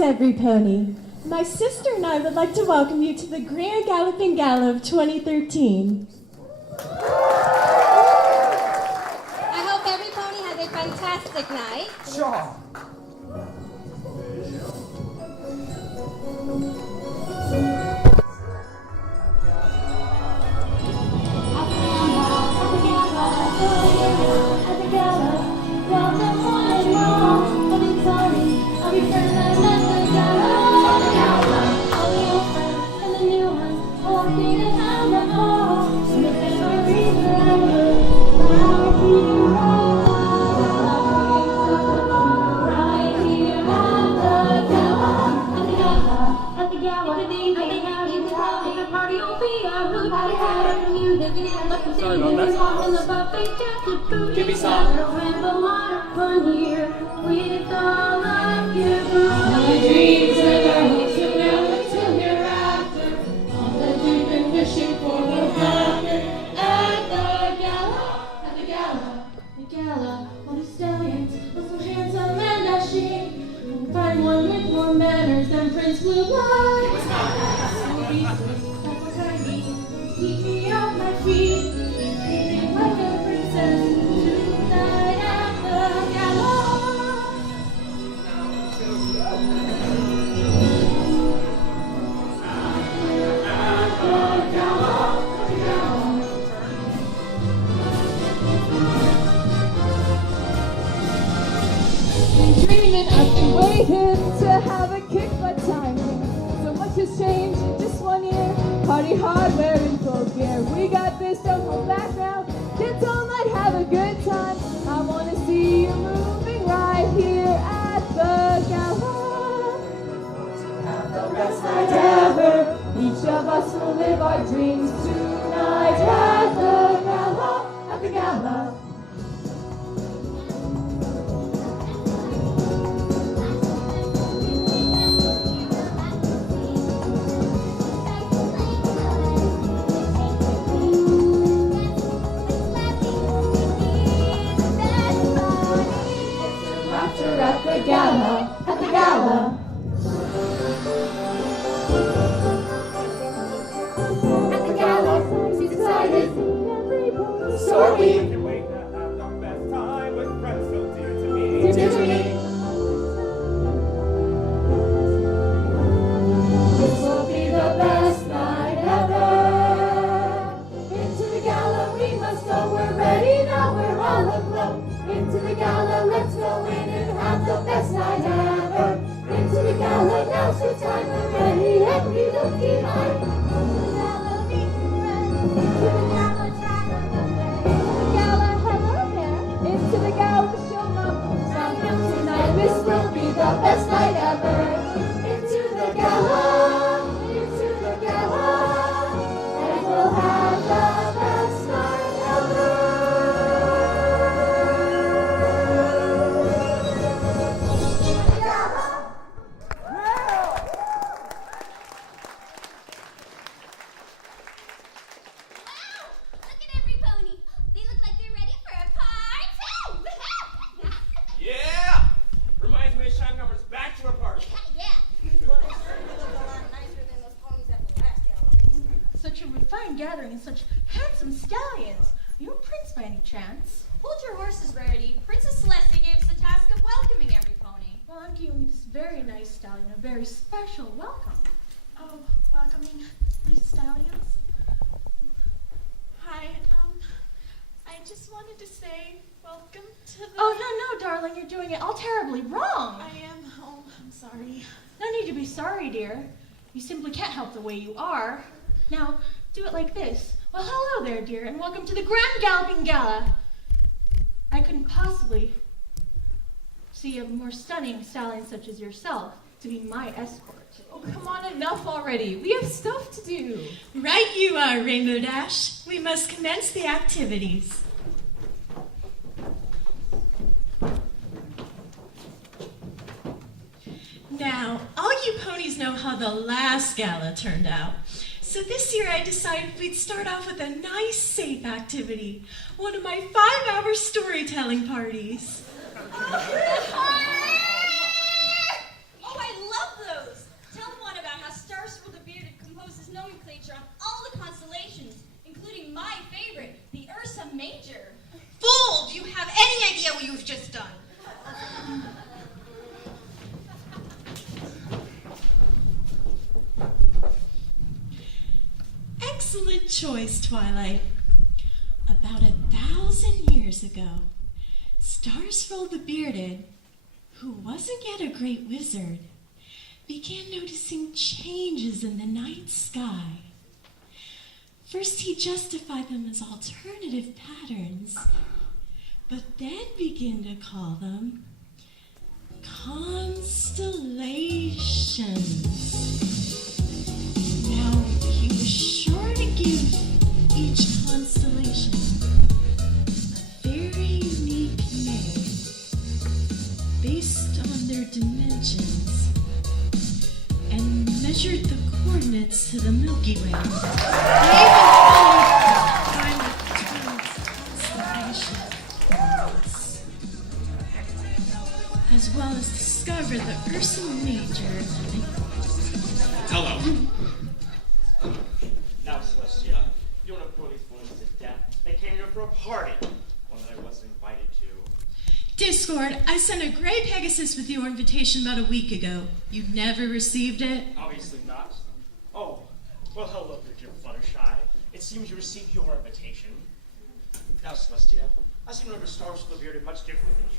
Greetings, every pony. My sister and I would like to welcome you to the Grand Brony Gala of 2013. I hope every pony has a fantastic night. Sure. Sorry about that. Give me some. Dreams are going to now until hereafter. All that you've been wishing for will happen at the gala, the gala. All the stallions are so handsome and dashing. You'll find one with more manners than Prince Blue Light. Keep me off my feet, feeling like a princess tonight at the gala. Dreaming, I've been waiting to have a kick, but timing. So much has changed in just 1 year. Party hard, wearing full gear. We got this, don't hold back now. Kids all might have a good time. I want to see you moving right here at the gala. Have the best night ever. Each of us will live our dreams tonight at the gala, at the gala. At the gala, at the gala. At the gala, she's excited. So are we. Can't wait to have the best time with friends so dear to me. Dear to me. This will be the best night ever. Into the gala we must go. We're ready now, we're all aglow. Into the gala, let's go in and have the best night ever. Into the gala, now's the time, we're ready, every looking eye. Into the gala, meet your friends. Into the gala, chat on the way. Into the gala, hello there. Into the gala, show love. Tonight, this will be the best night ever. Into the gala, and we'll have the best night ever. Yeah! Reminds me of Scheinheimer's bachelor party. Such a refined gathering and such handsome stallions. Are you a prince by any chance? Hold your horses, Rarity. Princess Celestia gave us the task of welcoming every pony. Well, I'm giving this very nice stallion a very special welcome. Oh, welcoming these stallions. Hi, I just wanted to say welcome to the... Oh, no, darling, you're doing it all terribly wrong. I am. Oh, I'm sorry. No need to be sorry, dear. You simply can't help the way you are. Now, do it like this. Well, hello there, dear, and welcome to the Grand Brony Gala. I couldn't possibly see a more stunning stallion such as yourself to be my escort. Oh, come on, enough already. We have stuff to do. Right you are, Rainbow Dash. We must commence the activities. Now, all you ponies know how the last gala turned out. So this year I decided we'd start off with a nice, safe activity. One of my 5-hour storytelling parties. Oh, I love what you've just done? Excellent choice, Twilight. About 1,000 years ago, Starsful the Bearded, who wasn't yet a great wizard, began noticing changes in the night sky. First, he justified them as alternative patterns, but then began to call them constellations. Now, he was sure to give each constellation a very unique name based on their dimensions and measured the coordinates to the Milky Way. He even followed the constellations, as well as discovered the Ursa Major. Hello. Now, Celestia, you don't want to bore these boys to death. They came here for a party, one that I wasn't invited to. Discord, I sent a gray Pegasus with your invitation about a week ago. You never received it? Obviously not. Oh, well, hello, dear Fluttershy. It seems you received your invitation. Now, Celestia, I seem to remember Stars the Bearded much differently than you.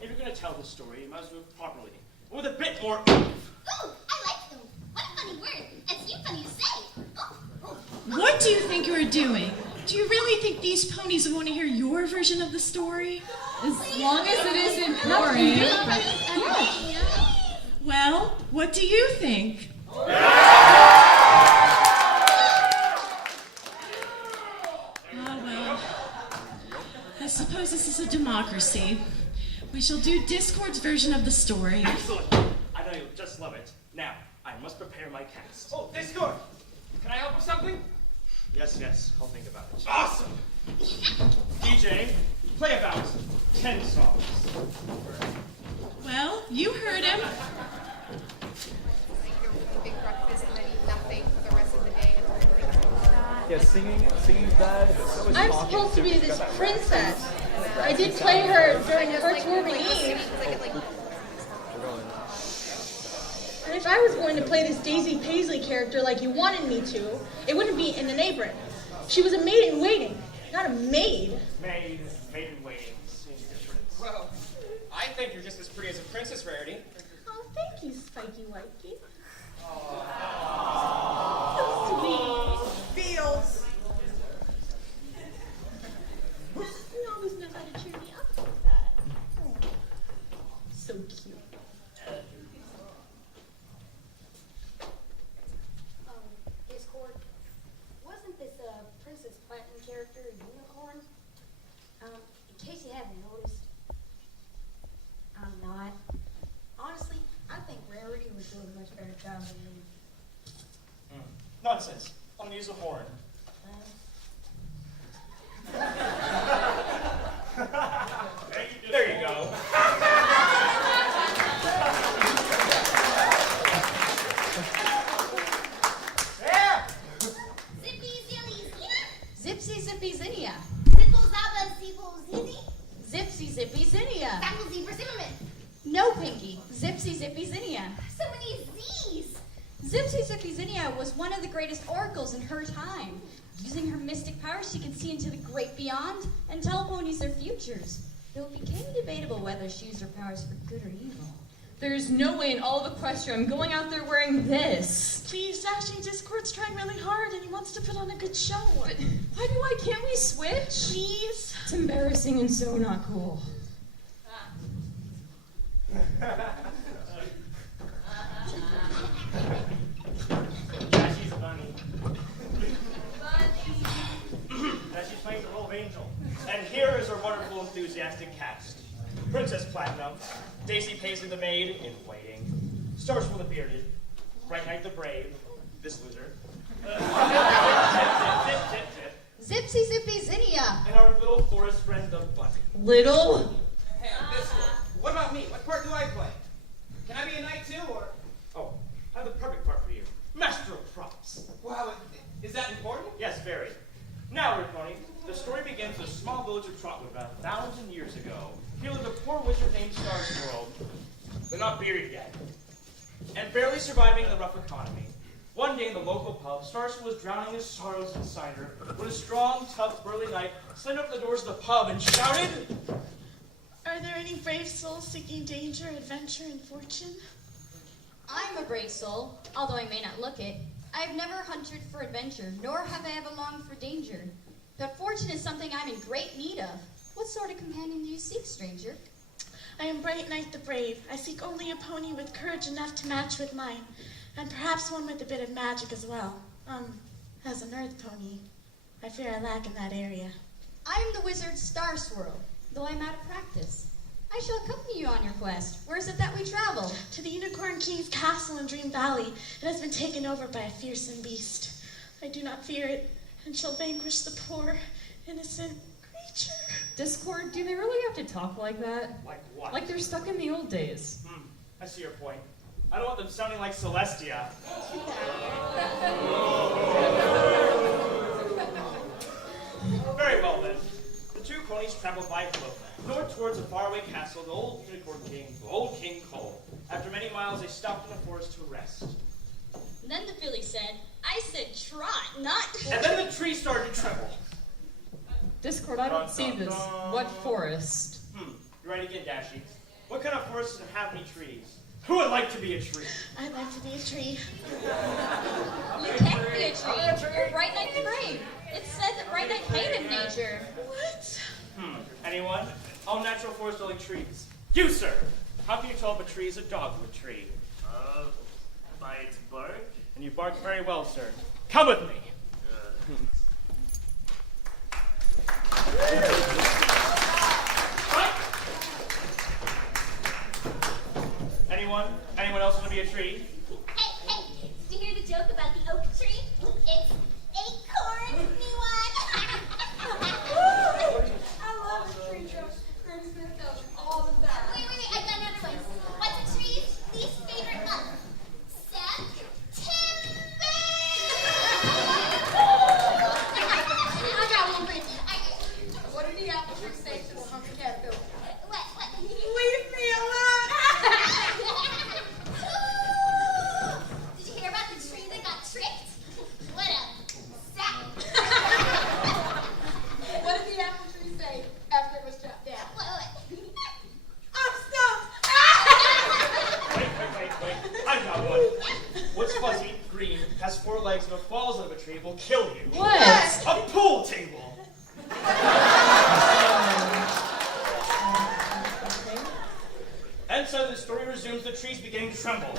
If you're going to tell this story, you might as well do it properly, with a bit more. Ooh, I like them. What a funny word. It's you funny to say. What do you think you are doing? Do you really think these ponies want to hear your version of the story? As long as it isn't boring. Well, what do you think? Oh, well. I suppose this is a democracy. We shall do Discord's version of the story. Excellent. I know you'll just love it. Now, I must prepare my cast. Oh, Discord! Can I help with something? Yes, I'll think about it. Awesome! DJ, play about 10 songs. Well, you heard him. Big breakfast and then eat nothing for the rest of the day until things like that. Yeah, singing's bad, but so is I'm talking supposed to be too. this princess. I did play her during her tour with Eve. And if I was going to play this Daisy Paisley character like you wanted me to, it wouldn't be in an apron. She was a maid in waiting, not a maid. Maid in waiting. Same difference. Well, I think you're just as pretty as a princess, Rarity. Oh, thank you, Spiky Whitey. Feels. You always know how to cheer me up like that. Oh, so cute. Discord, wasn't this Princess Platinum character a unicorn? In case you haven't noticed, I'm not. Honestly, I think Rarity was doing a much better job than me. Nonsense. I'm gonna use a horn. There you go. Yeah! Zippy Zilly Zina? Zipsy Zippy Zinnia. Zippo Zaba Zibo Zizi? Zipsy Zippy Zinnia. Apple Zebra Zimmerman. No, Pinky. Zipsy Zippy Zinnia. So many Z's. Zipsy Zippy Zinnia was one of the greatest oracles in her time. Using her mystic powers, she can see into the great beyond and tell ponies their futures. Though it became debatable whether she used her powers for good or evil. There's no way in all of Equestria I'm going out there wearing this. Please, Dashing Discord's trying really hard and he wants to put on a good show. But why can't we switch? Please. It's embarrassing and so not cool. Yeah, she's funny. Now she's playing the role of Angel. And here is our wonderful, enthusiastic cast. Princess Platinum, Daisy Paisley the Maid in Waiting, Starsful the Bearded, Bright Knight the Brave, this loser, Zip, Zipsy Zippy Zinnia. and our little forest friend, the Bunny. Little? Hey, what about me? What part do I play? Can I be a knight too, or? Oh, I have the perfect part for you. Master of Props. Wow, is that important? Yes, very. Now, Red Pony, the story begins in a small village of Trotwood about 1,000 years ago. Here here lived a poor wizard named Starsworld. They're not bearded yet. And barely surviving the rough economy. One day in the local pub, Starsworld was drowning his sorrows in cider when a strong, tough, burly knight slammed open the doors of the pub and shouted, Are there any brave souls seeking danger, adventure, and fortune? I'm a brave soul, although I may not look it. I have never hunted for adventure, nor have I ever longed for danger. But fortune is something I'm in great need of. What sort of companion do you seek, stranger? I am Bright Knight the Brave. I seek only a pony with courage enough to match with mine, and perhaps one with a bit of magic as well. As an earth pony, I fear I lack in that area. I am the wizard Starsworld, though I'm out of practice. I shall accompany you on your quest. Where is it that we travel? To the Unicorn King's castle in Dream Valley. It has been taken over by a fearsome beast. I do not fear it, and shall vanquish the poor, innocent creature. Discord, do they really have to talk like that? like what? Like they're stuck in the old days. I see your point. I don't want them sounding like Celestia. Very well then. The two ponies traveled by foot, north towards a faraway castle, the old King Cole. After many miles, they stopped in the forest to rest. And then the filly said, I said trot, not... And then the tree started to tremble. Discord, I don't see this. What forest? You're right again, Dashy. What kind of forest doesn't have any trees? Who would like to be a tree? I'd like to be a tree. You can't be a tree. You're Bright Knight the Brave. It says that Bright Knight hated nature. What? Anyone? All natural forest-dwelling trees. You, sir! How can you tell if a tree is a dogwood tree? By its bark? And you bark very well, sir. Come with me. Anyone? Anyone else want to be a tree? Hey, did you hear the joke about the oak tree? It's Acorn's new one. I love the tree joke. Christmas goes all the time. Wait, I got another one. What's a tree's least favorite month? September. I got one for you. What did the apple tree say to the hungry caterpillar? What? Leave me alone. Did you hear about the tree that got tricked? What a sap. What did the apple tree say after it was chopped down? What? I'm stumped. Wait. I got one. What's fuzzy, green, has 4 legs, and if it falls out of a tree, will kill you? What? A pool table. And so the story resumes, the trees beginning to tremble.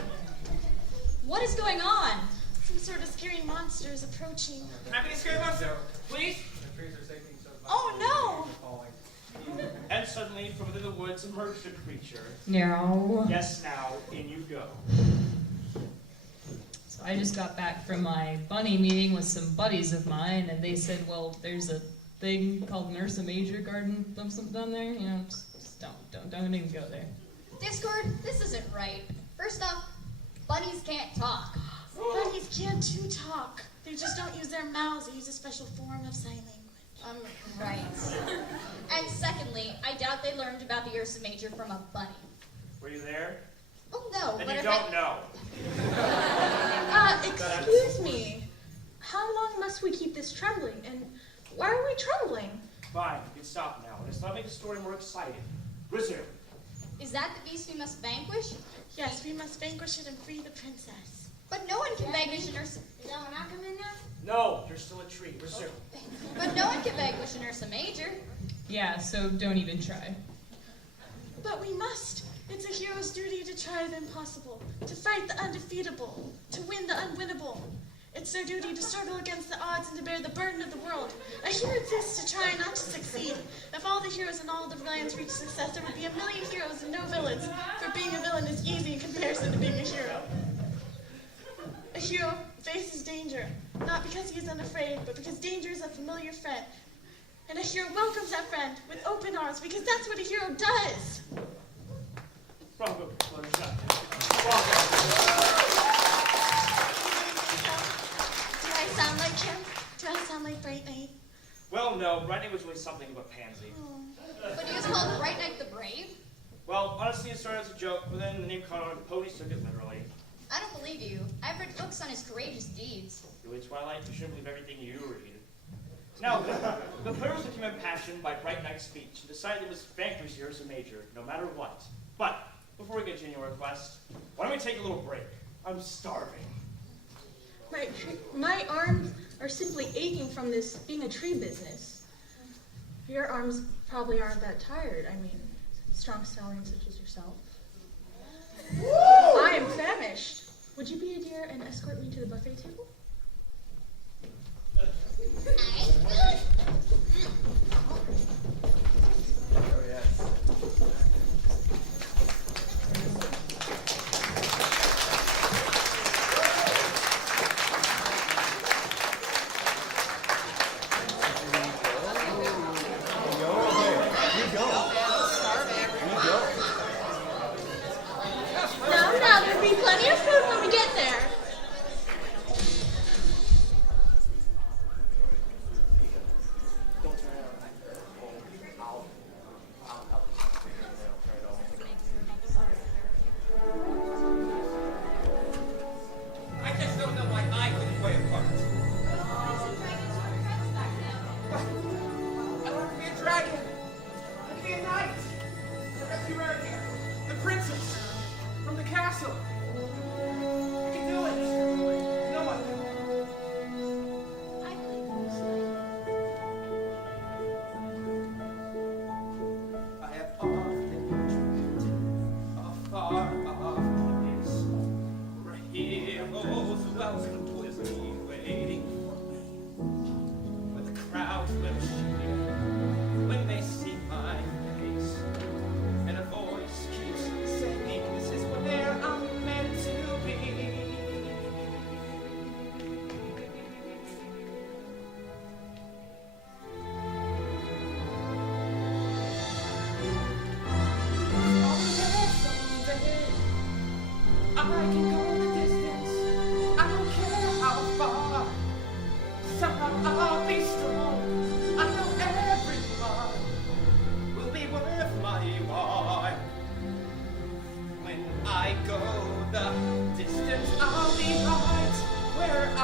What is going on? Some sort of scary monster is approaching. Can I be a scary monster? Please? Oh no! And suddenly, from within the woods emerged a creature. No. Yes, now, in you go. So I just got back from my bunny meeting with some buddies of mine, and they said, well, there's a thing called Nurse Major Garden something down there. You know, just don't even go there. Discord, this isn't right. First off, bunnies can't talk. Bunnies can too talk. They just don't use their mouths. They use a special form of sign language. Right. And secondly, I doubt they learned about the Ursa Major from a bunny. Were you there? Oh no, Then but you if don't know. Excuse me. How long must we keep this trembling? And why are we trembling? Fine, you can stop now. Let's not make the story more exciting. Resume. Is that the beast we must vanquish? Yes, we must vanquish it and free the princess. But no one can vanquish an Ursa... Is that when I come in now? No, you're still a tree. Resume. But no one can vanquish an Ursa Major. Yeah, so don't even try. But we must. It's a hero's duty to try the impossible, to fight the undefeatable, to win the unwinnable. It's their duty to struggle against the odds and to bear the burden of the world. A hero exists to try not to succeed. If all the heroes in all the lands reach success, there would be 1 million heroes and no villains. For being a villain is easy in comparison to being a hero. A hero faces danger, not because he is unafraid, but because danger is a familiar friend. And a hero welcomes that friend with open arms, because that's what a hero does. Bravo, Fluttershy. Bravo. Do I sound like him? Do I sound like Bright Knight? Well, no, Bright Knight was really something of a pansy. Oh. But he was called Bright Knight the Brave? Well, honestly, it started as a joke, but then the name caught on, the ponies took it literally. I don't believe you. I've read books on his courageous deeds. Really, Twilight? You shouldn't believe everything you read. Now, the players became impassioned by Bright Knight's speech and decided they must vanquish the Ursa Major, no matter what. But, before we continue our quest, why don't we take a little break? I'm starving. My arms are simply aching from this being a tree business. Your arms probably aren't that tired. I mean, strong stallions such as yourself. I am famished. Would you be a dear and escort me to the buffet table? Oh, yes. No, there'll be plenty of food when we get there. I just don't know why I couldn't play a part. I want to be a dragon. I want to be a knight. The rescue the princess from the castle. I can do it. No one. I believe you. I have often dreamed of far off place where heroes welcome with me waiting for me, where the crowd will cheer when they see my face, and a voice keeps saying this is where I'm meant to be. I can go the distance. I don't care how far. Somehow I'll be strong. I know everyone will be worth my while. When I go the distance, I'll be right where I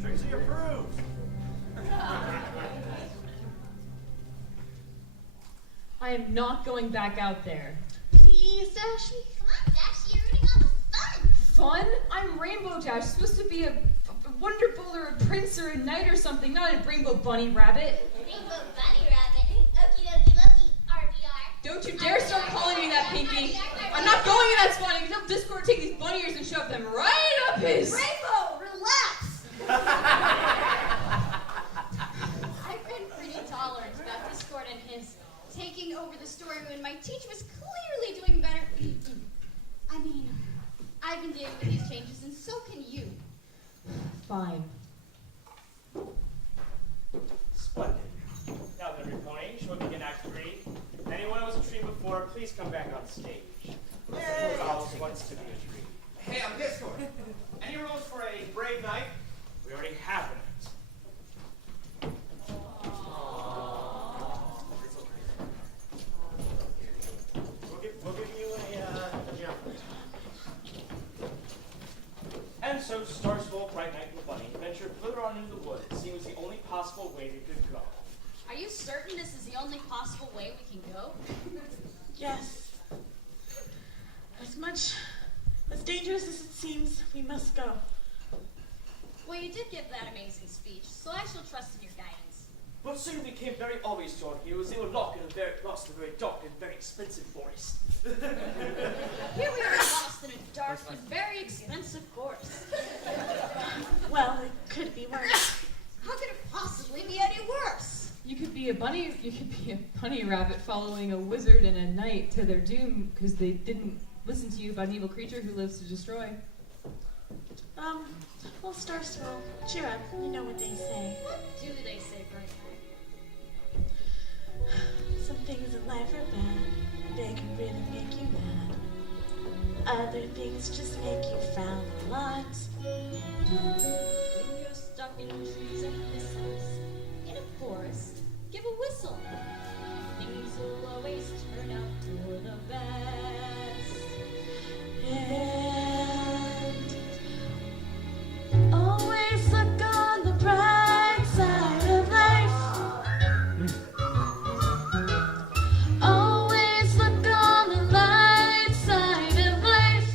Trixie approves. I am not going back out there. Please, Dashy. Come on, Dashy. You're ruining all the fun. Fun? I'm Rainbow Dash, supposed to be a wonderful or a prince or a knight or something, not a Rainbow Bunny Rabbit. Rainbow Bunny Rabbit. Okie dokie dokie. RBR. Don't you dare start calling me that, Pinky. I'm not going in that spawning. He'll Discord take these bunny ears and shove them right up his. Rainbow, relax. I've been pretty tolerant about Discord and his taking over the story when my teacher was clearly doing better. I mean, I've been dealing with these changes, and so can you. Fine. Splendid. Now then, Pony, shall we begin Act 3? Anyone who was a tree before, please come back on stage. Who else wants to be a tree? Hey, I'm Discord. Any rules for a brave knight? We already have it. We'll give you a jump. And so Starskull, Bright Knight, and the Bunny ventured further on into the woods, seeing it was the only possible way they could go. Are you certain this is the only possible way we can go? Yes. As dangerous as it seems, we must go. Well, you did give that amazing speech, so I shall trust in your guidance. But soon it became very obvious to our heroes they were lost in a very dark and very expensive forest. Here we are lost in a dark and very expensive forest. Well, it could be worse. How could it possibly be any worse? You could be a bunny rabbit following a wizard and a knight to their doom because they didn't listen to you about an evil creature who lives to destroy. Well, Star Swirl, cheer up. You know what they say. What do they say, Bright? Some things in life are bad. They can really make you mad. Other things just make you frown a lot. When you're stuck in trees and thistles, in a forest, give a whistle. Things will always turn out for the best. And always look on the bright side of life. Always look on the light side of life.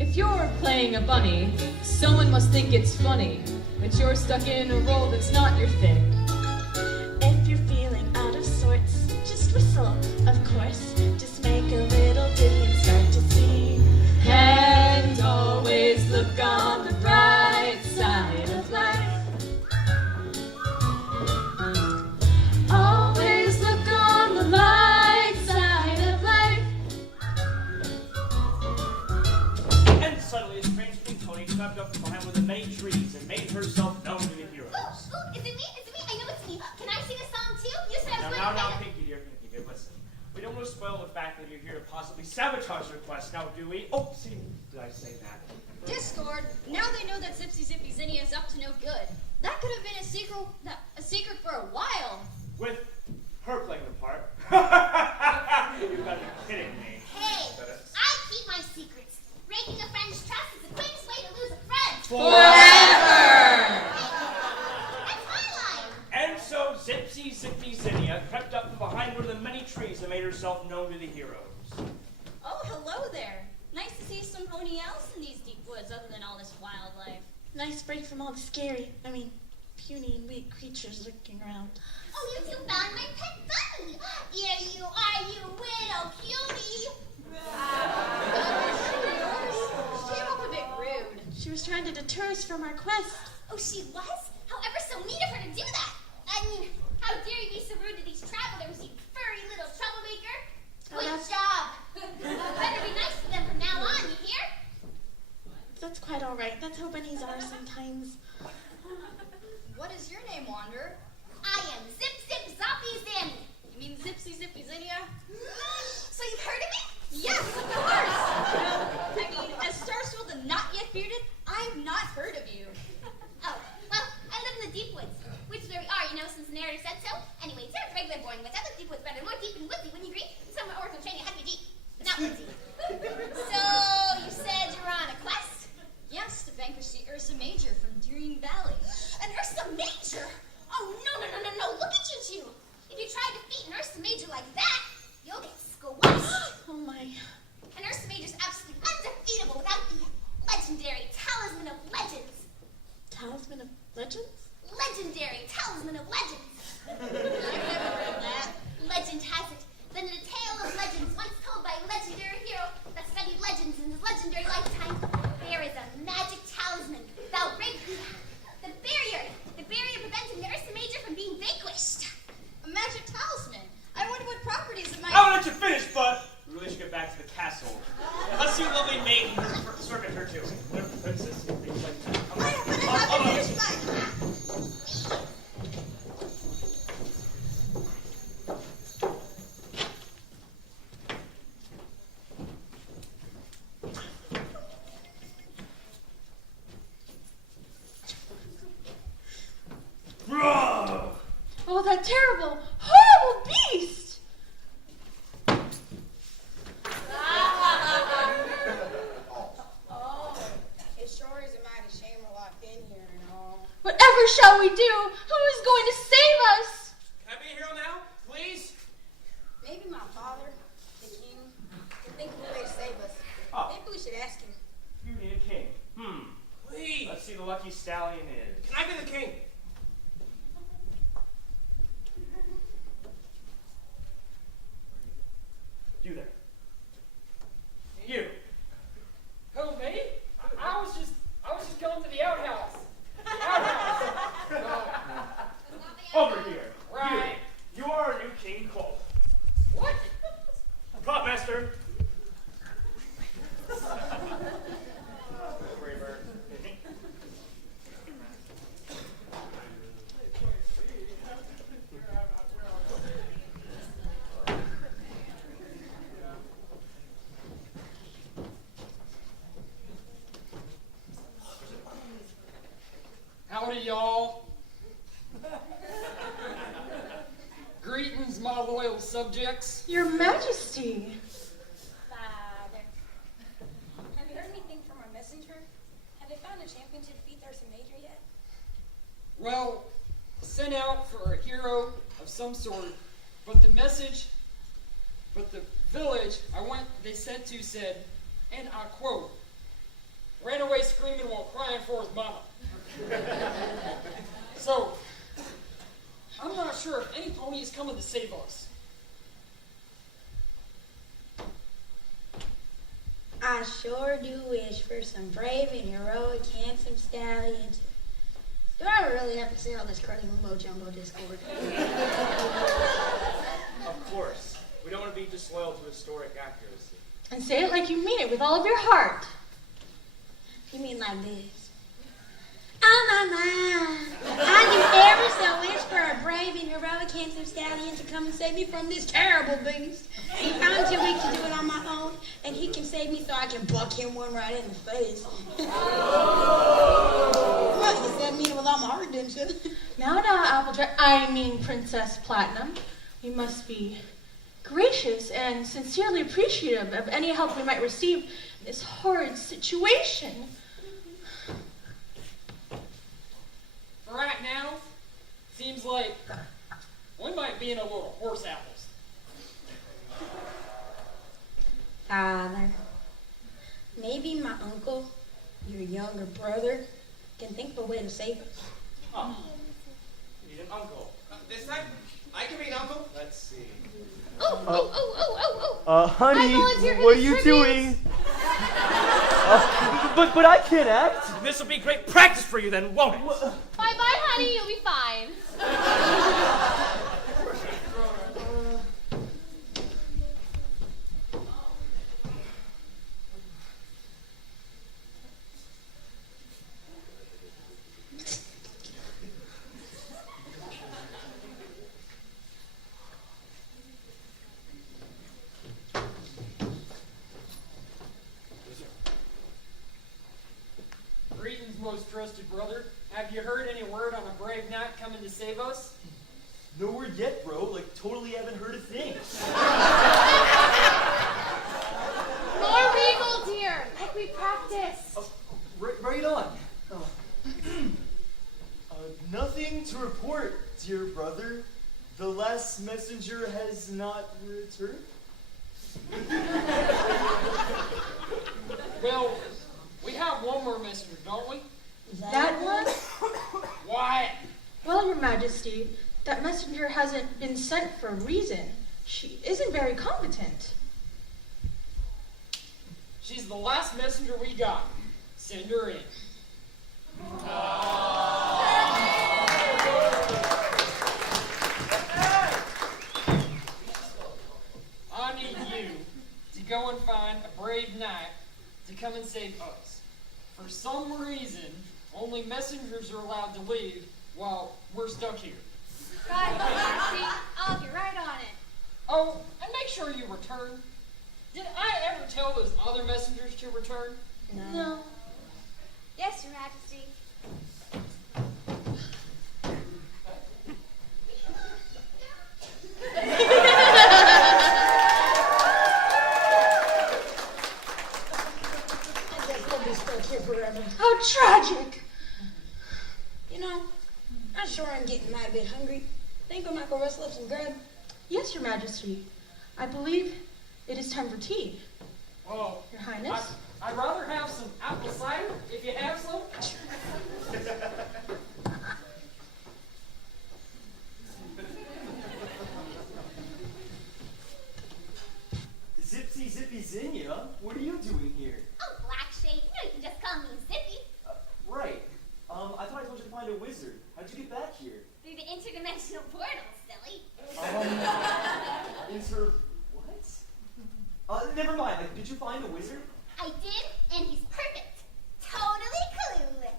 If you're playing a bunny, someone must think it's funny that you're stuck in a role that's not your thing. If you're feeling out of sorts, just whistle, of course. Just make a little ditty and start to sing. And always look on the bright side of life. Always look on the light side of life. And suddenly a strange pink pony crept up from behind one of the many trees and made herself known to the heroes. Ooh, is it me? Is it me? I know it's me. Can I sing a song too? You said I was Now, going to Pinky dear, listen. We don't want to spoil the fact that you're here to possibly sabotage the request, now do we? Oh, see, did I say that? Discord. Now they know that Zipsy Zippy Zinnia is up to no good. That could have been a secret for a while. With her playing the part. You gotta be kidding me. Hey, I keep my secrets. Breaking a friend's trust is the quickest way to lose a friend. Forever! That's my line. And so Zipsy Zippy Zinnia crept up from behind one of the many trees and made herself known to the heroes. Oh, hello there. Nice to see somebody else in these deep woods other than all this wildlife. Nice break from all the scary, puny and weak creatures lurking around. Oh, you two found my pet bunny. Here you are, you little cutie. She came off a bit rude. She was trying to deter us from our quest. Oh, she was? However, so neat of her to do that. I mean, how dare you be so rude to these travelers, you furry little troublemaker? Good job. Better be nice to them from now on, you hear? That's quite all right. That's how bunnies are sometimes. What is your name, Wanderer? I am Zip Zip Zoppy Zim. You mean Zipsy Zippy Zinnia? So you've heard of me? Yes, of course. I mean, as Starswell the not yet bearded, I've not heard of you. Oh, well, I live in the deep woods, which is where we are, since the narrator said so. Anyway, instead of regular boring woods, I like deep woods better, more deep and woodsy, wouldn't you agree? Some of my orphan training had to be deep, but not woodsy. So, you said you were on a quest? Yes, to vanquish the Ursa Major from Dream Valley. An Ursa Major? Oh, no, look at you two. If you try to defeat an Ursa Major like that, you'll get squashed. Oh my. An Ursa Major's absolutely undefeatable without the legendary Talisman of Legends. Talisman of Legends? Legendary Talisman of Legends. I've never heard that. Legend has it that in a tale of legends once told by a legendary hero that studied legends in his legendary lifetime, there is a magic talisman that'll break the barrier preventing the Ursa Major from being vanquished. A magic talisman. I wonder what properties it might I'll let you finish, bud. We really should get back to the castle. Let's see what lovely maiden her servant her doing. What a princess and things like that. Come on. Oh, that terrible, horrible beast! Oh, it sure is a mighty shame we're locked in here and all. Whatever shall we do? Who is going to save us? Can I be a hero now, please? Maybe my father, the king, can think of a way to save us. Oh. Maybe we should ask him. You need a king. Please. Let's see the lucky stallion is. Can I be the king? You there. You. Who, me? I was just going to the outhouse. Over here. Right. You are a new king colt. What? Prop master. Greetings, my loyal subjects. Your Majesty. Father. Have you heard anything from our messenger? Have they found a champion to defeat Darcy Major yet? Well, sent out for a hero of some sort, but the village they sent to said, and I quote, ran away screaming while crying for his mama. So, I'm not sure if any pony is coming to save us. I sure do wish for some brave and heroic, handsome stallions. Do I really have to say all this cruddy mumbo jumbo discord? Of course. We don't want to be disloyal to historic accuracy. And say it like you mean it with all of your heart. You mean like this? Oh, my. I do ever so wish for a brave and heroic, handsome stallion to come and save me from this terrible beast. I'm too weak to do it on my own, and he can save me so I can buck him one right in the face. Well, you said me with all my heart, didn't you? Now, Princess Platinum, we must be gracious and sincerely appreciative of any help we might receive in this horrid situation. For right now, seems like we might be in a little horse apples. Father, maybe my uncle, your younger brother, can think of a way to save us. Oh, you need an uncle. This time, I can be an uncle. Let's see. Honey, I volunteer for what are this you tribute. doing? But I can't act. This will be great practice for you then, won't it? Bye-bye, honey. You'll be fine. Greetings, most trusted brother. Have you heard any word on a brave knight coming to save us? No word yet, bro. Like, totally haven't heard a thing. More regal, dear. Like we practiced. Right on. Nothing to report, dear brother. The last messenger has not returned. Well, we have one more messenger, don't we? That one? Why? Well, Your Majesty, that messenger hasn't been sent for a reason. She isn't very competent. She's the last messenger we got. Send her in. I need you to go and find a brave knight to come and save us. For some reason, only messengers are allowed to leave while we're stuck here. Right, Majesty. I'll be right on it. Oh, and make sure you return. Did I ever tell those other messengers to return? No. Yes, Your Majesty. I guess we'll be stuck here forever. How tragic! You know, I sure am getting mighty bit hungry. Think we might go rustle up some grub. Yes, Your Majesty. I believe it is time for tea. Oh, Your Highness? I'd rather have some apple cider, if you have some. Zipsy Zippy Zinnia, what are you doing here? Oh, Blackshade, you know you can just call me Zippy. Right. I thought I told you to find a wizard. How'd you get back here? Through the interdimensional portal, silly. What? Never mind. Like, did you find a wizard? I did, and he's perfect. Totally clueless.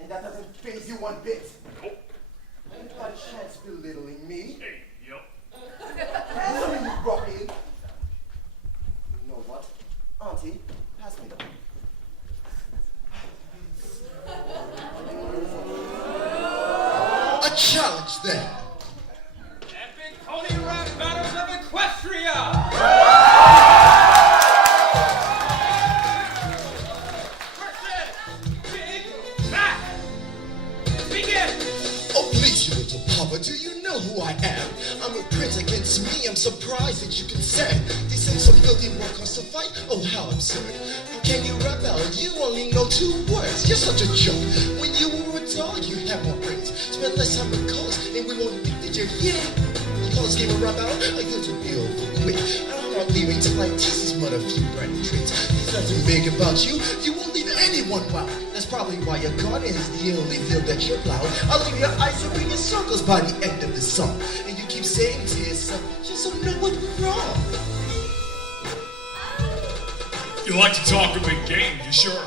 And that doesn't faze you one bit. Nope. And by chance belittling me? Hey, yep. Answer me, you ruffian. You know what? Auntie, pass me that. A challenge then. Epic pony rap battles of Equestria! Oh, please, you little papa, do you know who I am? I'm a prince against me, I'm surprised that you can say. They say some filthy war comes to fight, oh how absurd. How can you rebel? You only know 2 words, you're such a joke. When you were a dog, you had more brains. Spend less time with codes, and we won't think that you're here. You call this game a rap battle? Oh, you're to be over quick. I'm not leaving till I teach this mother few brand new tricks. There's nothing big about you, you won't leave anyone wow. That's probably why your garden is the only field that you're plowing. I'll leave your eyes ring in circles by the end of the song. And you keep saying to yourself, just don't know what went wrong. You like to talk a big game, you sure?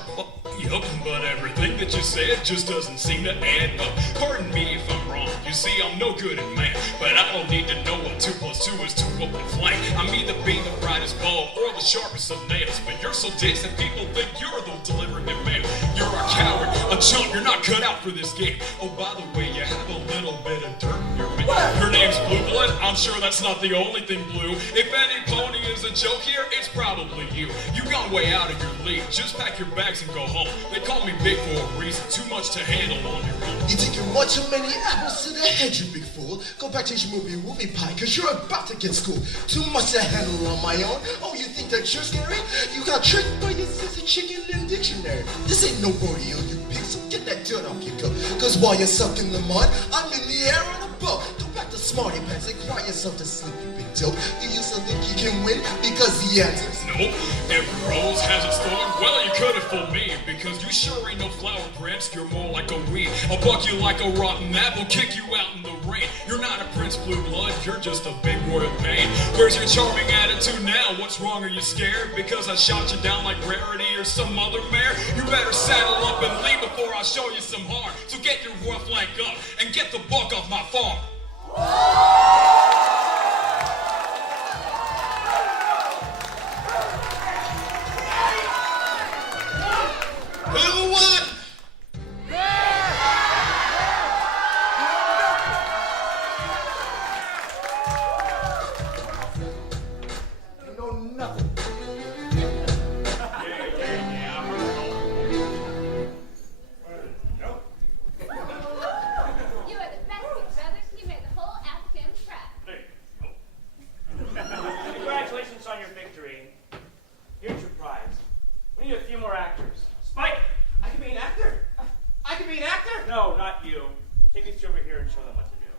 Yup, but everything that you said just doesn't seem to add up. Pardon me if I'm wrong, you see I'm no good at math, but I don't need to know what 2 + 2 is to open flank. I'm either being the brightest bulb or the sharpest of nails, but you're so decent people think you're the deliberative male. You're a coward, a chump, you're not cut out for this game. Oh, by the way, you have a little bit of dirt in your mane. Your name's Blue Blood, I'm sure that's not the only thing blue. If any pony is a joke here, it's probably you. You gone way out of your league, just pack your bags and go home. They call me big for a reason, too much to handle on your own. You think you're one too many apples to the head, you big fool. Go back to your movie Whoopie Pie, cause you're about to get schooled. Too much to handle on my own. Oh, you think that you're scary? You got tricked by your sister chicken in dictionary. This ain't no rodeo, you pig, so get that dirt off your coat. Cause while you're sucked in the mud, I'm in the air on a boat. Go back to smarty pants and cry yourself to sleep, you big dope. Do you still think you can win? Because the answer's no. Every rose has its thorn. Well, you could have fooled me, because you sure ain't no flower prince. You're more like a weed. I'll buck you like a rotten apple, kick you out in the rain. You're not a Prince Blue Blood, you're just a big royal pain. Where's your charming attitude now? What's wrong? Are you scared? Because I shot you down like Rarity or some other mare? You better saddle up and leave before I show you some harm. So get your rough leg up and get the buck off my farm. Who won? You know nothing. You are the best, big brothers. You made the whole African trap. Congratulations on your victory. Here's your prize. We need a few more actors. Spike! I can be an actor? I can be an actor? No, not you. Take these two over here and show them what to do.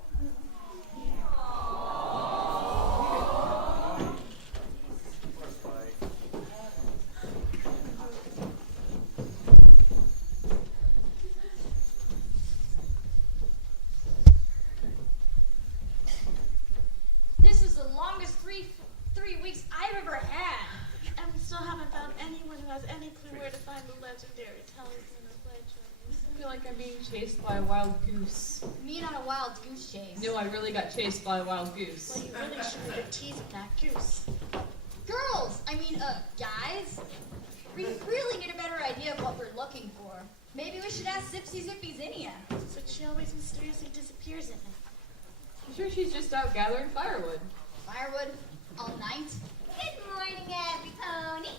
Poor Spike. This is the longest three weeks I've ever had. And we still haven't found anyone who has any clue where to find the legendary talisman of legends. I feel like I'm being chased by a wild goose. Me on a wild goose chase. No, I really got chased by a wild goose. Well, you really should have been teasing that goose. Girls! Guys? We really get a better idea of what we're looking for. Maybe we should ask Zipsy Zippy Zinnia. But she always mysteriously disappears at night. I'm sure she's just out gathering firewood. Firewood? All night? Good morning, every pony.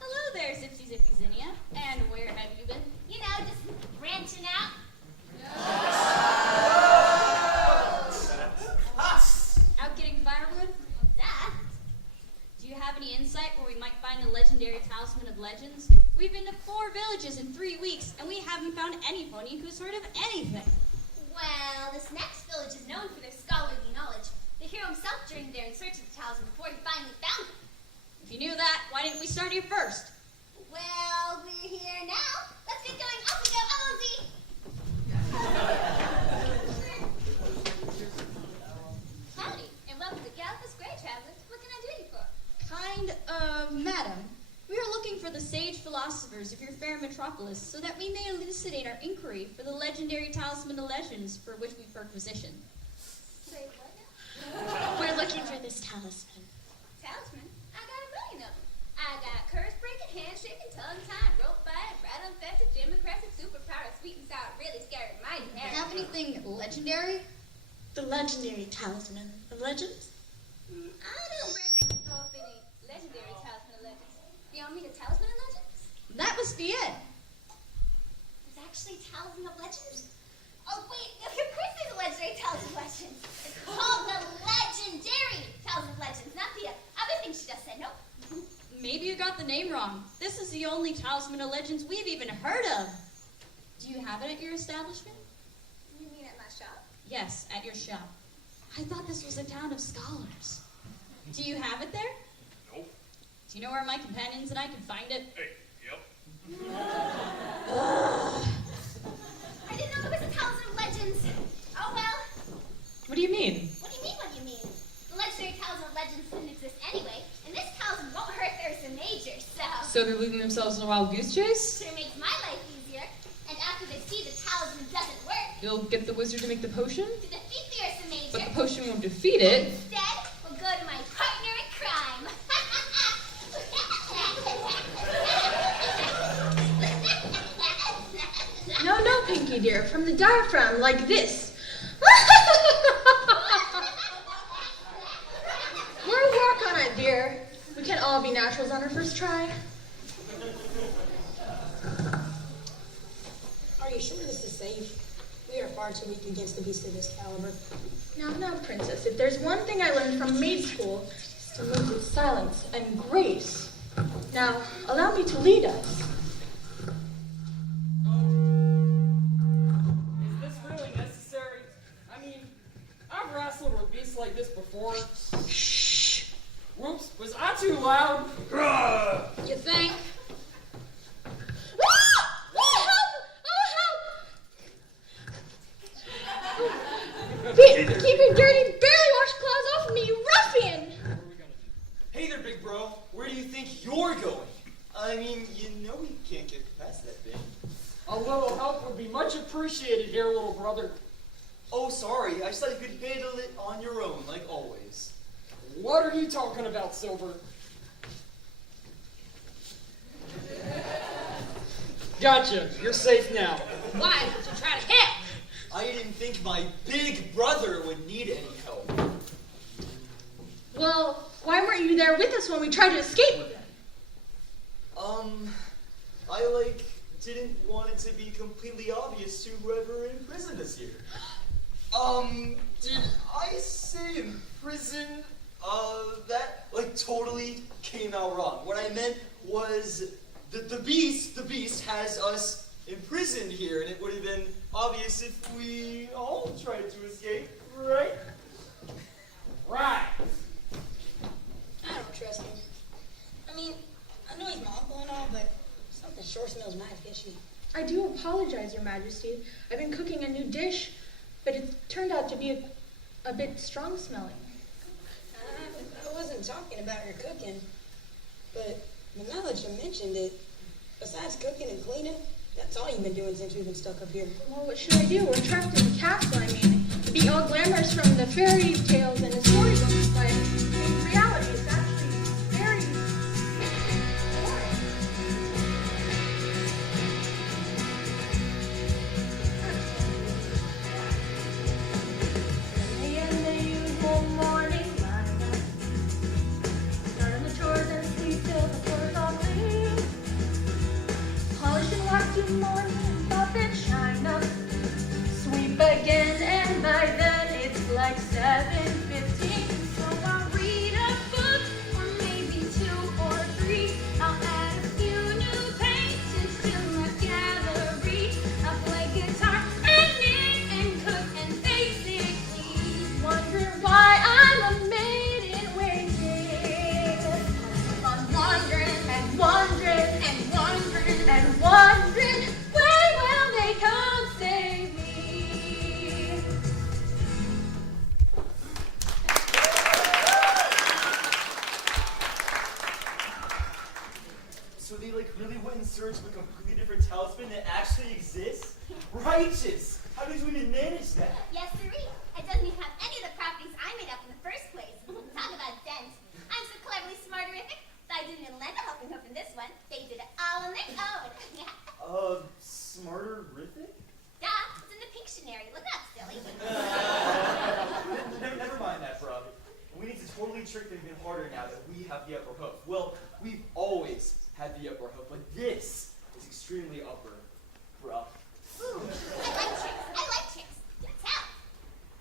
Hello there, Zipsy Zippy Zinnia. And where have you been? You know, just branching out. Out getting firewood? That. Do you have any insight where we might find the legendary talisman of legends? We've been to 4 villages in 3 weeks, and we haven't found any pony who's heard of anything. Well, this next village is known for their scholarly knowledge. The hero himself journeyed there in search of the talisman before he finally found it. If you knew that, why didn't we start here first? Well, we're here now. Let's get going. Off we go, Ozzy. Howdy, and welcome to Galapagos Great Travelers. What can I do you for? Kind of, madam. We are looking for the sage philosophers of your fair metropolis. metropolis so that we may elucidate our inquiry for the legendary talisman of legends for which we've requisitioned. Say what now? We're looking for this talisman. Talisman? I got a million of them. I got curse-breaking, handshaking, tongue-tied, rope-fighting, rattle-infested, Democratic, superpower, sweet and sour, really scary, mighty hairy. Have anything legendary? The legendary talisman of legends? I don't know of any legendary talisman of legends. You want me to talisman of legends? That must be it. There's actually a talisman of legends? Oh, wait, of course there's a legendary talisman of legends. It's called the legendary talisman of legends, not the other thing she just said, nope. Maybe you got the name wrong. This is the only talisman of legends we've even heard of. Do you have it at your establishment? You mean at my shop? Yes, at your shop. I thought this was a town of scholars. Do you have it there? Nope. Do you know where my companions and I can find it? Hey, yep. I didn't know there was a talisman of legends. Oh, well. What do you mean? What do you mean? The legendary talisman of legends didn't exist anyway, and this talisman won't hurt there's a major, so... So they're leaving themselves in a wild goose chase? Sure makes my life easier. And after they see the talisman doesn't work, You'll get the wizard to make the potion? to defeat the Ursa Major, But the potion won't defeat it. instead, we'll go to my partner in crime. No, Pinky dear. From the diaphragm, like this. We'll work on it, dear. We can't all be naturals on our first try. Are you sure this is safe? We are far too weak against the beast of this caliber. Now, princess, if there's one thing I learned from maid school, it's to move with silence and grace. Now, allow me to lead us. Is this really necessary? I mean, I've wrestled with beasts like this before. Shh. Whoops, was I too loud? You think? Keep your dirty, barely washed claws off of me, you ruffian! Hey there, big bro. Where do you think you're going? I mean, you know you can't get past that thing. A little help would be much appreciated here, little brother. Oh, sorry. I just thought you could handle it on your own, like always. What are you talking about, Silver? Gotcha. You're safe now. Why would you try to help? I didn't think my big brother would need any help. Well, why weren't you there with us when we tried to escape? I, didn't want it to be completely obvious to whoever imprisoned us here. Did I say imprison? That, totally came out wrong. What I meant was the beast has us imprisoned here, and it would have been obvious if we all tried to escape, right? Right. I don't trust him. I mean, I know he's my uncle and all, but something sure smells mighty fishy. I do apologize, Your Majesty. I've been cooking a new dish, but it turned out to be a bit strong smelling. I wasn't talking about your cooking, but now that you mentioned it, besides cooking and cleaning, that's all you've been doing since we've been stuck up here. Well, what should I do? We're trapped in the castle, I mean. To be all glamorous from the fairy tales and the storybooks, but in reality, it's actually very boring. And the usual morning lineup. Start on the chores and sleep till the floors all clean. Polish and wax to morning, pop and shine up. Sweep again, and by then it's like 7:15. So I read righteous! How did you even manage that? Yes, sirree. It doesn't even have any of the properties I made up in the first place. Talk about dent. I'm so cleverly smarterific that I didn't even lend a helping hoof in this one. They did it all on their own. Yeah. Smarterific? Duh, it's in the Pictionary. Look up, silly. Never mind that, bro. We need to totally trick them even harder now that we have the upper hoof. Well, we've always had the upper hoof, but this is extremely upper, bro. Ooh, I like tricks. Do tell.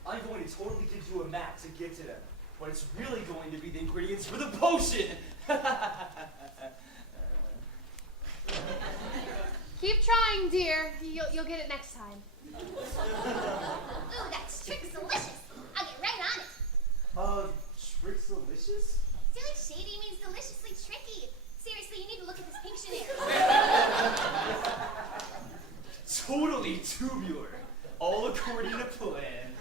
I'm going to totally give you a map to get to them, but it's really going to be the ingredients for the potion. Keep trying, dear. You'll get it next time. Ooh, that trick's delicious. I'll get right on it. Trick's delicious? Silly shady means deliciously tricky. Seriously, you need to look at this Pictionary. Totally tubular. All according to plan.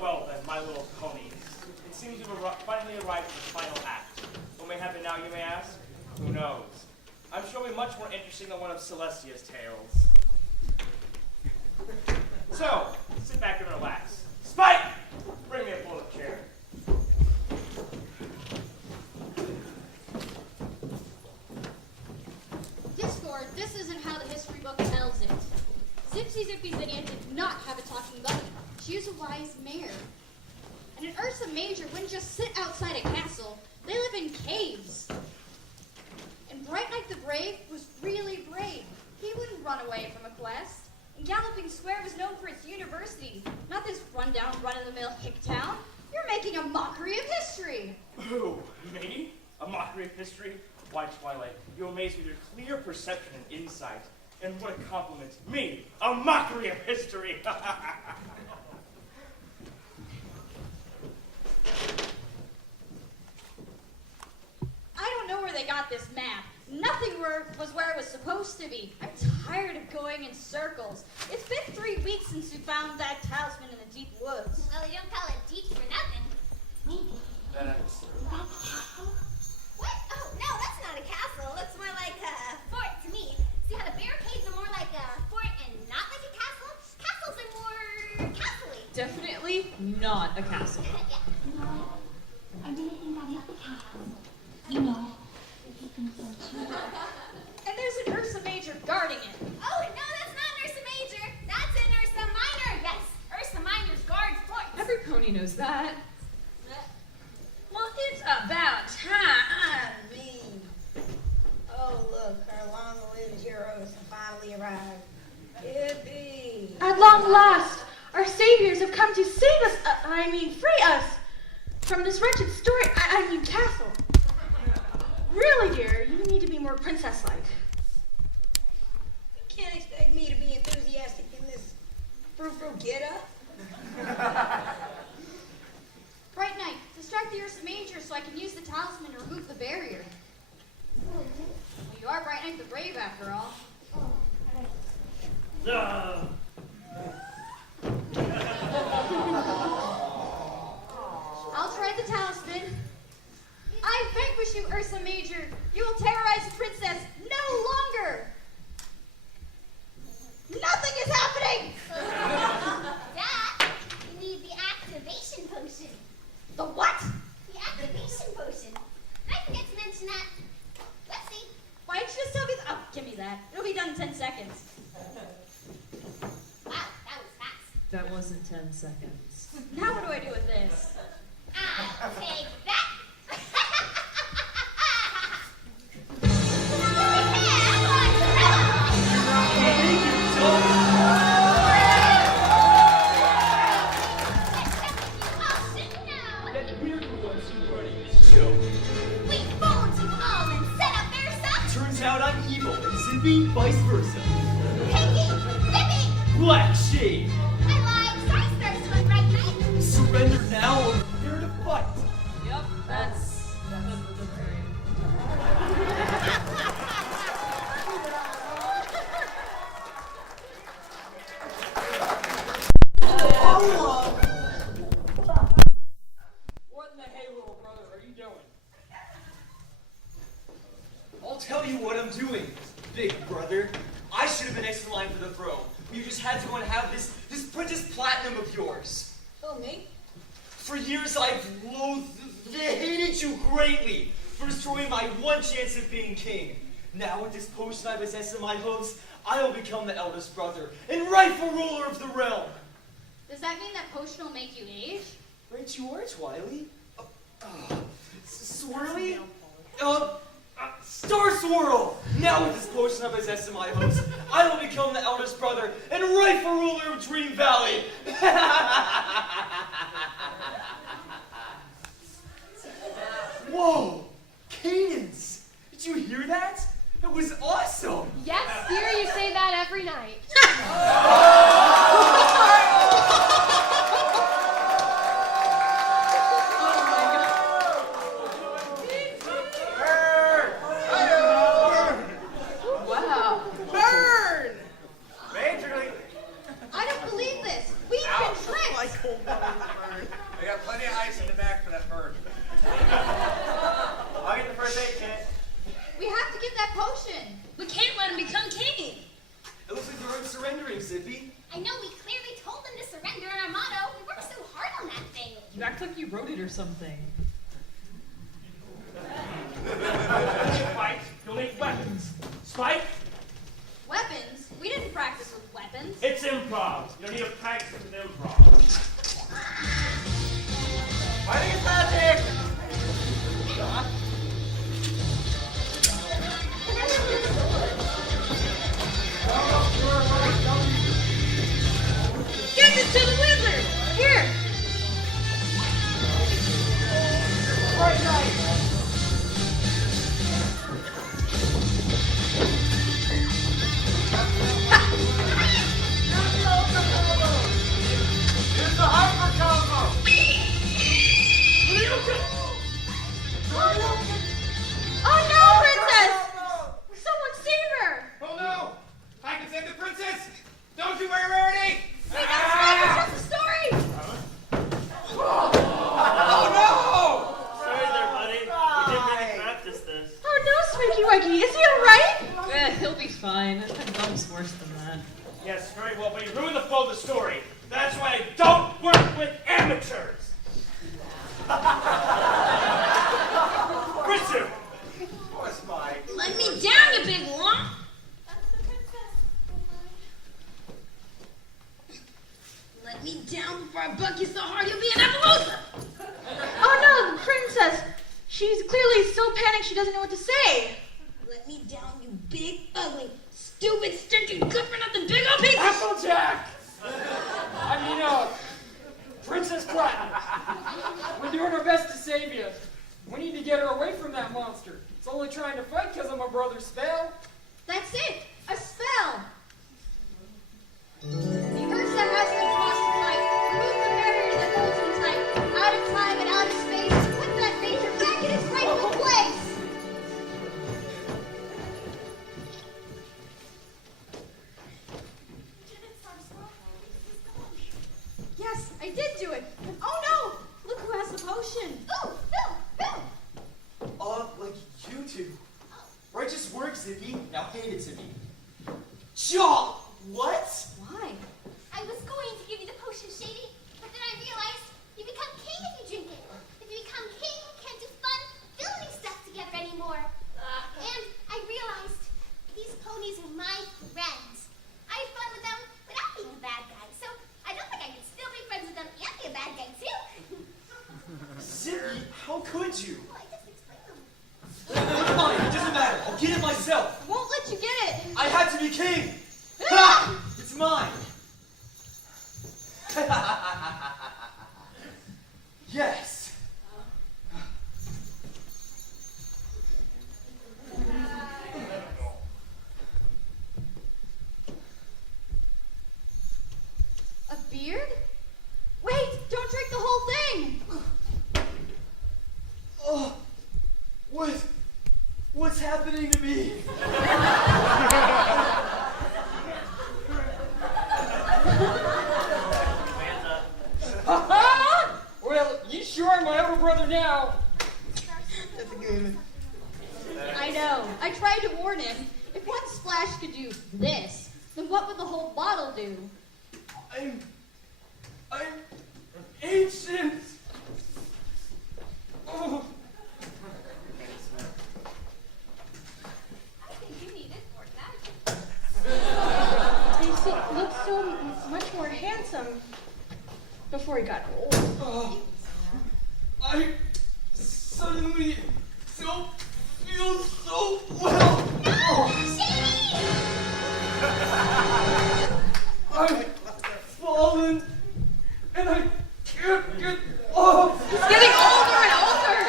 Well then, my little pony. It seems we've finally arrived at the final act. What may happen now, you may ask? Who knows? I'm sure it'll be much more interesting than one of Celestia's tales. So, sit back and relax. Spike! Bring me a pull-up chair. Discord, this isn't how the history book tells it. Zipsy Zippy Zinnia did not have a talking bunny. She was a wise mare. And an Ursa Major wouldn't just sit outside a castle. They live in caves. And Bright Knight the Brave was really brave. He wouldn't run away from a quest. And Galloping Square was known for its university, not this run-down, run-of-the-mill hick town. You're making a mockery of history. Who? Me? A mockery of history? Why, Twilight, you amaze me with your clear perception and insight. And what a compliment. Me, a mockery of history. I don't know where they got this map. Nothing was where it was supposed to be. I'm tired of going in circles. It's been 3 weeks since we found that talisman in the deep woods. Well, you don't call it deep for nothing. What? Oh, no, that's not a castle. It looks more like a fort to me. See how the barricades are more like a fort and not like a castle? Castles are more castle-y. Definitely not a castle. Yeah. I didn't think I'd have a castle. You know, if you can so too. And there's an Ursa Major guarding it. Oh, no, that's not an Ursa Major. That's an Ursa Minor. Yes, Ursa Minor's guards fort. Every pony knows that. Well, it's about time. I mean, oh, look, our long-lived heroes have finally arrived. Yippee! At long last, our saviors have come to save us, free us from this wretched story, castle. Really, dear, you need to be more princess-like. You can't expect me to be enthusiastic in this frou-frou get-up. Bright Knight, distract the Ursa Major so I can use the talisman to remove the barrier. Well, you are Bright Knight the Brave, after all. I'll try the talisman. I vanquish you, Ursa Major. You will terrorize the princess no longer. Nothing is happening! That, you need the activation potion. The what? The activation potion. I forget to mention that. Let's see. Why didn't you just tell me that? Oh, give me that. It'll be done in 10 seconds. Wow, that was fast. That wasn't 10 seconds. Now what do I do with this? I'll take that. Zippy, vice versa. Pinky, Zippy! Black Shade. I lied. Sorry, Sparks, Bright Knight. Surrender now or prepare to fight. doing? I'll tell you what I'm doing, big brother. I should have been next in line for the throne. You just had to go and have this Princess Platinum of yours. Oh, me? For years I've hated you greatly for destroying my one chance of being king. Now with this potion I possess in my hooves, I will become the eldest brother and rightful ruler of the realm. Does that mean that potion will make you age? Right you are, Twily. Swirly? Star Swirl! Now with this potion I possess in my hooves, I will become the eldest brother and rightful ruler of Dream Valley. Whoa! Cadence! Did you hear that? It was awesome! Yes, dear, you say that every night. Wow. Burn! Majorly. I don't believe this. We've been tricked. They got plenty of ice in the back for that bird. I'll get the first aid kit. We have to get that potion. We can't let him become king. It looks like they aren't surrendering, Zippy. I know we clearly told them to surrender in our motto. We worked so hard on that thing. You act like you wrote it or something. Spike, you'll need weapons. Spike, Weapons? We didn't practice with weapons. it's improv. You don't need to practice with improv. Fighting is magic! Get this to the wizard! Here! Right, right. Here's the hyper combo! Oh no, princess! Someone save her! Oh no! I can save the princess! Don't you worry, Rarity! That's the story! Oh no! Sorry there, buddy. We didn't really practice this. Oh no, Squeaky Wuggy, is he alright? He'll be fine. I've done worse than that. Yes, very well, but you ruined the flow of the story. That's why I don't work with amateurs. Ritsu! Poor Spike. Let me down, you big lump! Let me down before I bug you so hard you'll be an Appaloosa! Oh no, princess! She's clearly so panicked she doesn't know what to say. Let me down, you big, ugly, stupid, stinking, good for nothing, big old piece of Applejack! Princess Platinum. We're doing our best to save you. We need to get her away from that monster. It's only trying to fight because of my brother's spell. That's it. A spell. The curse that has been crossed tonight. Remove the barriers that hold him tight. Out of time and out of space. Put that nature back in its rightful place. Yes, I did do it. Oh no! Look who has the potion. Ooh, ooh, ooh. Like you two. Righteous work, Zippy. Now hand it to me. Jaw! What? Why? I was going to give you the potion, Shady, but then I realized you become king if you drink it. If you become king, you can't do fun filming stuff together anymore. And I realized these ponies are my friends. I have fun with them without being a bad guy, so I don't think I can still be friends with them and be a bad guy too. Zippy, how could you? Well, I just explained them. Never mind, it doesn't matter. I'll get it myself. I won't let you get it. I had to be king. Ha! It's mine. Yes. A beard? Wait, don't drink the whole thing. Oh, what's happening to me? Well, you sure are my older brother now. again. I know. I tried to warn him. If one splash could do this, then what would the whole bottle do? I'm ancient. Oh. I think you needed more magic. He looked so much more handsome before he got old. Oh. I suddenly don't feel so well. No, Shady! I've fallen and I can't get off. He's getting older and older.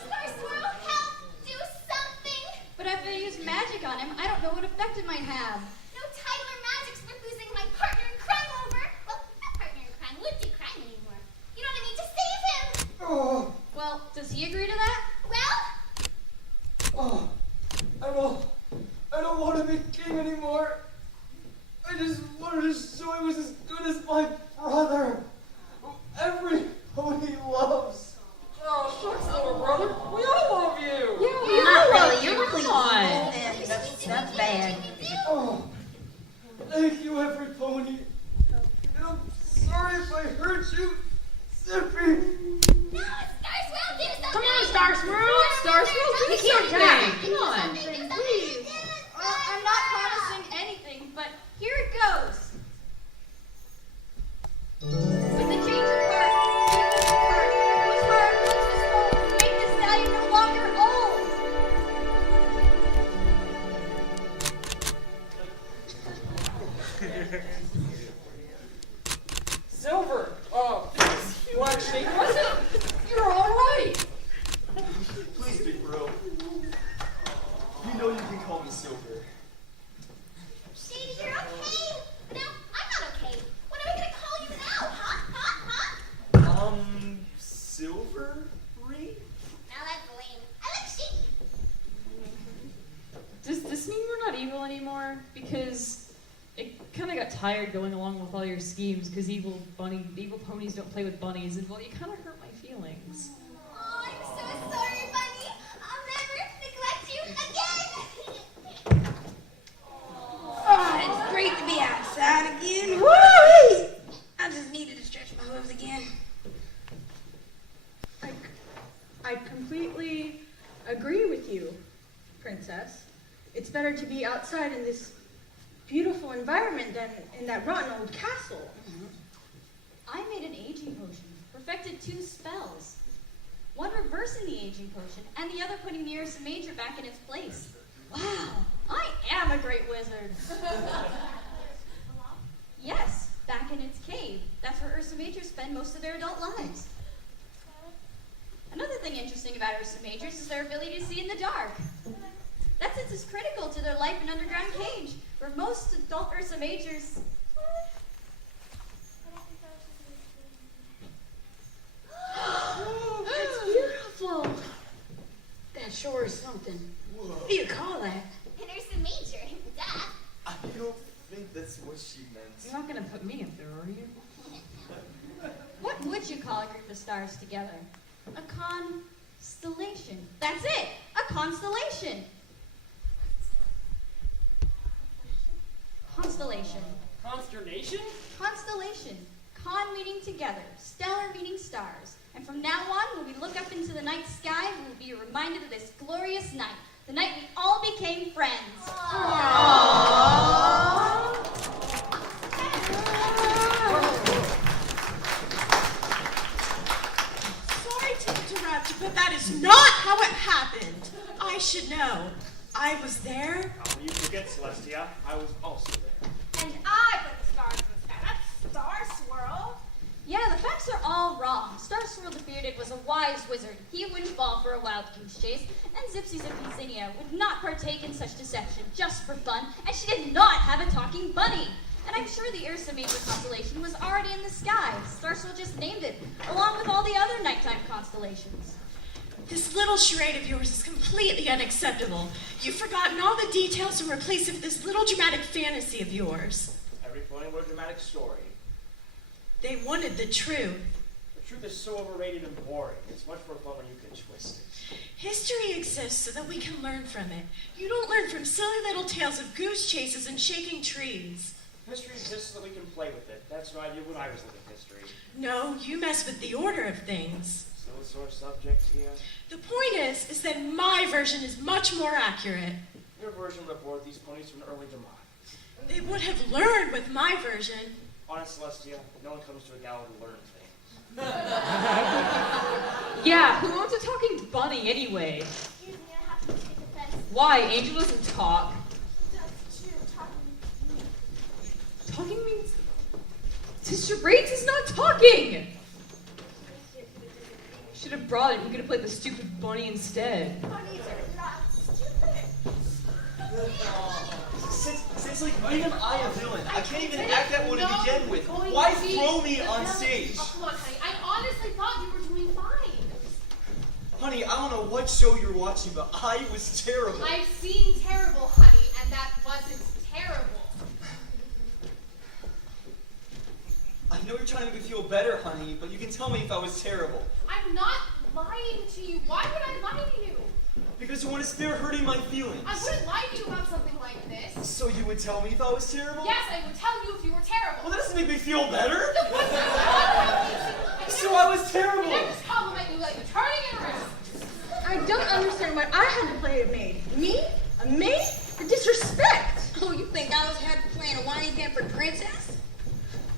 Star Swirl, help! Do something! But if I use magic on him, I don't know what effect it might have. No Tyler magic's worth losing my partner in crime over. Well, not partner in crime, wouldn't do crime anymore. You know what I mean? Just save him! Oh, Well, does he agree to that? Well, I don't want to be king anymore. I just wanted to show he was as good as my brother, who every pony loves. Oh, shucks, little brother. We all love you. Yeah, not really. You're really on. That's bad. Oh, thank you, every pony. And I'm sorry if I hurt you, Zippy. no, Star Swirl, do something! Come on, Star Swirl. Star Swirl, do something. Come on. Please. I'm not promising anything, but here it goes. With the changer card, whose heart puts this roll to make this stallion no longer old? Silver. You actually wasn't. You're all right. Please, Big Bro. You know you can call me Silver. Shady, you're okay. No, I'm not okay. What are we gonna call you now? Huh? Silver Ring? Now that's lame. I like Shady. Does this mean we're not evil anymore? Because it kind of got tired going along with all your schemes. Because evil ponies don't play with bunnies, and well, you kind of hurt my feelings. Oh, I'm so sorry, Bunny. I'll never neglect you again. Oh, it's great to be outside again. Woo! I just needed to stretch my hooves again. I completely agree with you, Princess. It's better to be outside in this beautiful environment than in that rotten old castle. I made an aging potion, perfected 2 spells. One reversing the aging potion, and the other putting the Ursa Major back in its place. Wow, I am a great wizard. Yes, back in its cave. That's where Ursa Majors spend most of their adult lives. Another thing interesting about Ursa Majors is their ability to see in the dark. That sense is critical to their life in underground cage, where most adult Ursa Majors... That's beautiful. That sure is something. What do you call that? And there's the Major. Duh. I don't think that's what she meant. You're not gonna put me up there, are you? What would you call a group of stars together? A constellation. That's it! A constellation! Constellation. Consternation? Constellation. Con meaning together. Stellar meaning stars. And from now on, when we look up into the night sky, we will be reminded of this glorious night. The night we all became friends. Sorry to interrupt you, but that is not how it happened. I should know. I was there. How can you forget, Celestia? I was also there. And I put the stars in the sky. That's Star Swirl. Yeah, the facts are all wrong. Star Swirl the Bearded was a wise wizard. He wouldn't fall for a wild goose chase, and Zipsy Zippy Zinnia would not partake in such deception just for fun, and she did not have a talking bunny. And I'm sure the Ursa Major constellation was already in the sky. Star Swirl just named it, along with all the other nighttime constellations. This little charade of yours is completely unacceptable. You've forgotten all the details and replaced it with this little dramatic fantasy of yours. Every pony wrote a dramatic story. They wanted the truth. The Truth is so overrated and boring. It's much more fun when you can twist it. History exists so that we can learn from it. You don't learn from silly little tales of goose chases and shaking trees. History exists so that we can play with it. That's what I did when I was looking at history. No, you mess with the order of things. So what sort of subject here? The point is that my version is much more accurate. Your version would have brought these ponies to an early demise. They would have learned with my version. Honest, Celestia, no one comes to a gala to learn things. Yeah, who owns a talking bunny anyway? Excuse me, I have to take offense. Why? Angel doesn't talk. That's true, talking. Talking means... Sister Braids is not talking! Should have brought it. We could have played the stupid bunny instead. Bunnies are not stupid. Since like even I a villain, I can't even act that way to begin with. Why throw me on stage? Oh, come on, honey. I honestly thought you were doing fine. Honey, I don't know what show you're watching, but I was terrible. I've seen terrible, honey, and that wasn't terrible. I know you're trying to make me feel better, honey, but you can tell me if I was terrible. I'm not lying to you. Why would I lie to you? Because you want to spare hurting my feelings. I wouldn't lie to you about something like this. So you would tell me if I was terrible? Yes, I would tell you if you were terrible. Well, that doesn't make me feel better. That wasn't compliment. So I was terrible. I just compliment you like you're turning it around. I don't understand why I had to play a maid. Me? A maid? The disrespect! Oh, you think I was had to play in a whiny pampered princess?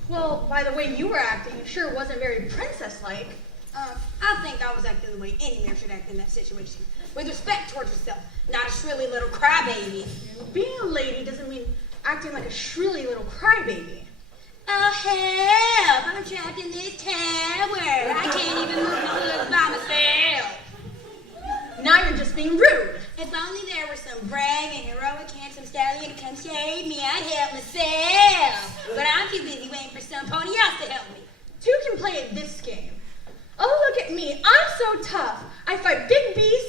Well, by the way you were acting, it sure wasn't very princess-like. I think I was acting the way any man should act in that situation. With respect towards yourself, not a shrilly little crybaby. Being a lady doesn't mean acting like a shrilly little crybaby. Oh, help! I'm trapped in this tower. I can't even move my legs by myself. Now you're just being rude. If only there were some brave and heroic handsome stallion to come save me, I'd help myself. But I'm too busy waiting for some pony else to help me. Two can play at this game. Oh, look at me. I'm so tough. I fight big beasts